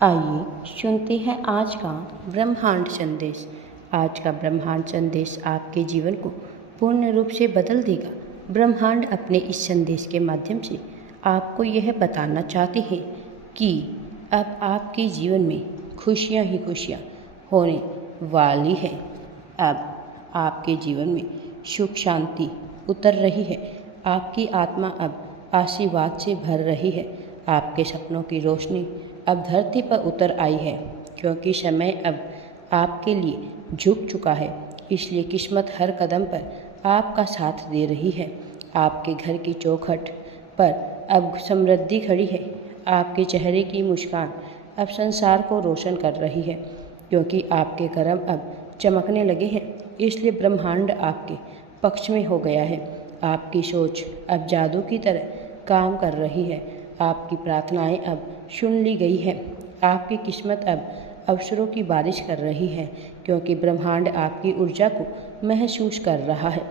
आइए सुनते हैं आज का ब्रह्मांड संदेश। आज का ब्रह्मांड संदेश आपके जीवन को पूर्ण रूप से बदल देगा। ब्रह्मांड अपने इस संदेश के माध्यम से आपको यह बताना चाहते हैं कि अब आपके जीवन में खुशियां ही खुशियां होने वाली है। अब आपके जीवन में सुख शांति उतर रही है। आपकी आत्मा अब आशीर्वाद से भर रही है। आपके सपनों की रोशनी अब धरती पर उतर आई है, क्योंकि समय अब आपके लिए झुक चुका है। इसलिए किस्मत हर कदम पर आपका साथ दे रही है। आपके घर की चौखट पर अब समृद्धि खड़ी है। आपके चेहरे की मुस्कान अब संसार को रोशन कर रही है, क्योंकि आपके कर्म अब चमकने लगे हैं। इसलिए ब्रह्मांड आपके पक्ष में हो गया है। आपकी सोच अब जादू की तरह काम कर रही है। आपकी प्रार्थनाएं अब सुन ली गई है। आपकी किस्मत अब अवसरों की बारिश कर रही है, क्योंकि ब्रह्मांड आपकी ऊर्जा को महसूस कर रहा है।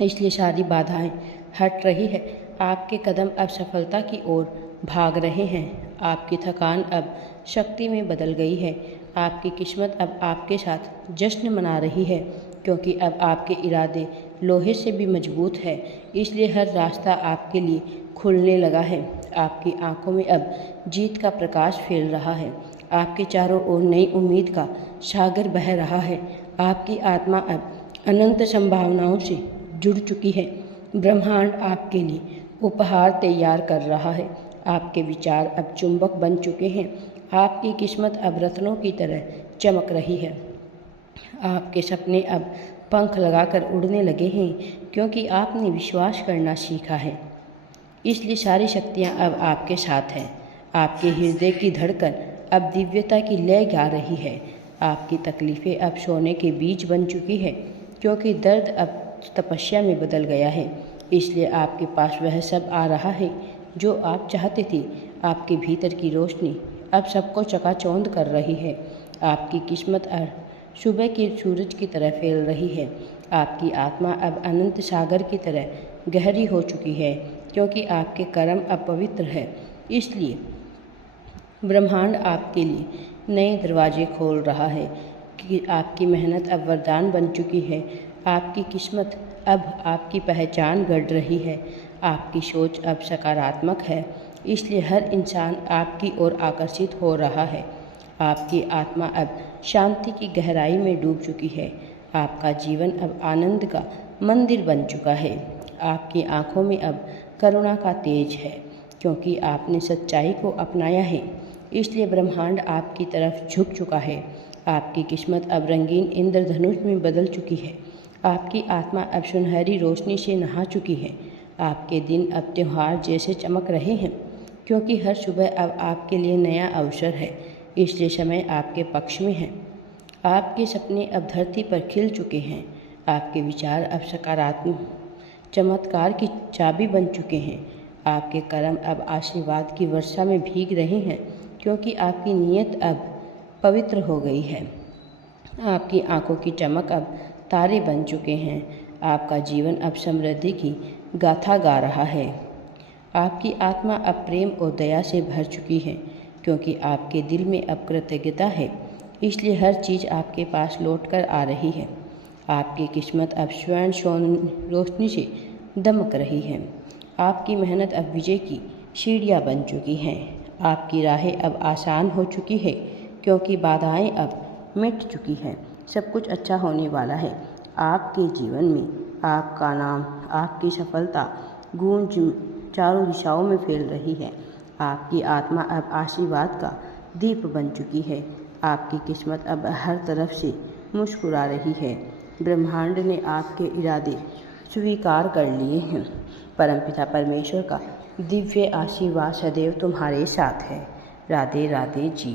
इसलिए सारी बाधाएं हट रही है। आपके कदम अब सफलता की ओर भाग रहे हैं। आपकी थकान अब शक्ति में बदल गई है। आपकी किस्मत अब आपके साथ जश्न मना रही है, क्योंकि अब आपके इरादे लोहे से भी मजबूत है। इसलिए हर रास्ता आपके लिए खुलने लगा है। आपकी आंखों में अब जीत का प्रकाश फैल रहा है। आपके चारों ओर नई उम्मीद का सागर बह रहा है। आपकी आत्मा अब अनंत संभावनाओं से जुड़ चुकी है। ब्रह्मांड आपके लिए उपहार तैयार कर रहा है। आपके विचार अब चुंबक बन चुके हैं। आपकी किस्मत अब रत्नों की तरह चमक रही है। आपके सपने अब पंख लगाकर उड़ने लगे हैं, क्योंकि आपने विश्वास करना सीखा है। इसलिए सारी शक्तियाँ अब आपके साथ हैं। आपके हृदय की धड़कन अब दिव्यता की लय गा रही है। आपकी तकलीफ़ें अब सोने के बीज बन चुकी है, क्योंकि दर्द अब तपस्या में बदल गया है। इसलिए आपके पास वह सब आ रहा है जो आप चाहते थे। आपके भीतर की रोशनी अब सबको चकाचौंध कर रही है। आपकी किस्मत अब सुबह के सूरज की तरह फैल रही है। आपकी आत्मा अब अनंत सागर की तरह गहरी हो चुकी है, क्योंकि आपके कर्म अब पवित्र है। इसलिए ब्रह्मांड आपके लिए नए दरवाजे खोल रहा है कि आपकी मेहनत अब वरदान बन चुकी है। आपकी किस्मत अब आपकी पहचान गढ़ रही है। आपकी सोच अब सकारात्मक है, इसलिए हर इंसान आपकी ओर आकर्षित हो रहा है। आपकी आत्मा अब शांति की गहराई में डूब चुकी है। आपका जीवन अब आनंद का मंदिर बन चुका है। आपकी आंखों में अब करुणा का तेज है, क्योंकि आपने सच्चाई को अपनाया है। इसलिए ब्रह्मांड आपकी तरफ झुक चुका है। आपकी किस्मत अब रंगीन इंद्रधनुष में बदल चुकी है। आपकी आत्मा अब सुनहरी रोशनी से नहा चुकी है। आपके दिन अब त्योहार जैसे चमक रहे हैं, क्योंकि हर सुबह अब आपके लिए नया अवसर है। इसलिए समय आपके पक्ष में है। आपके सपने अब धरती पर खिल चुके हैं। आपके विचार अब सकारात्मक चमत्कार की चाबी बन चुके हैं। आपके कर्म अब आशीर्वाद की वर्षा में भीग रहे हैं, क्योंकि आपकी नीयत अब पवित्र हो गई है। आपकी आंखों की चमक अब तारे बन चुके हैं। आपका जीवन अब समृद्धि की गाथा गा रहा है। आपकी आत्मा अब प्रेम और दया से भर चुकी है, क्योंकि आपके दिल में अब कृतज्ञता है। इसलिए हर चीज़ आपके पास लौट कर आ रही है। आपकी किस्मत अब स्वर्ण रोशनी से दमक रही है। आपकी मेहनत अब विजय की सीढ़ियाँ बन चुकी हैं। आपकी राहें अब आसान हो चुकी है, क्योंकि बाधाएं अब मिट चुकी हैं। सब कुछ अच्छा होने वाला है। आपके जीवन में आपका नाम, आपकी सफलता गूंज चारों दिशाओं में फैल रही है। आपकी आत्मा अब आशीर्वाद का दीप बन चुकी है। आपकी किस्मत अब हर तरफ से मुस्कुरा रही है। ब्रह्मांड ने आपके इरादे स्वीकार कर लिए हैं। परमपिता परमेश्वर का दिव्य आशीर्वाद सदैव तुम्हारे साथ है। राधे राधे जी।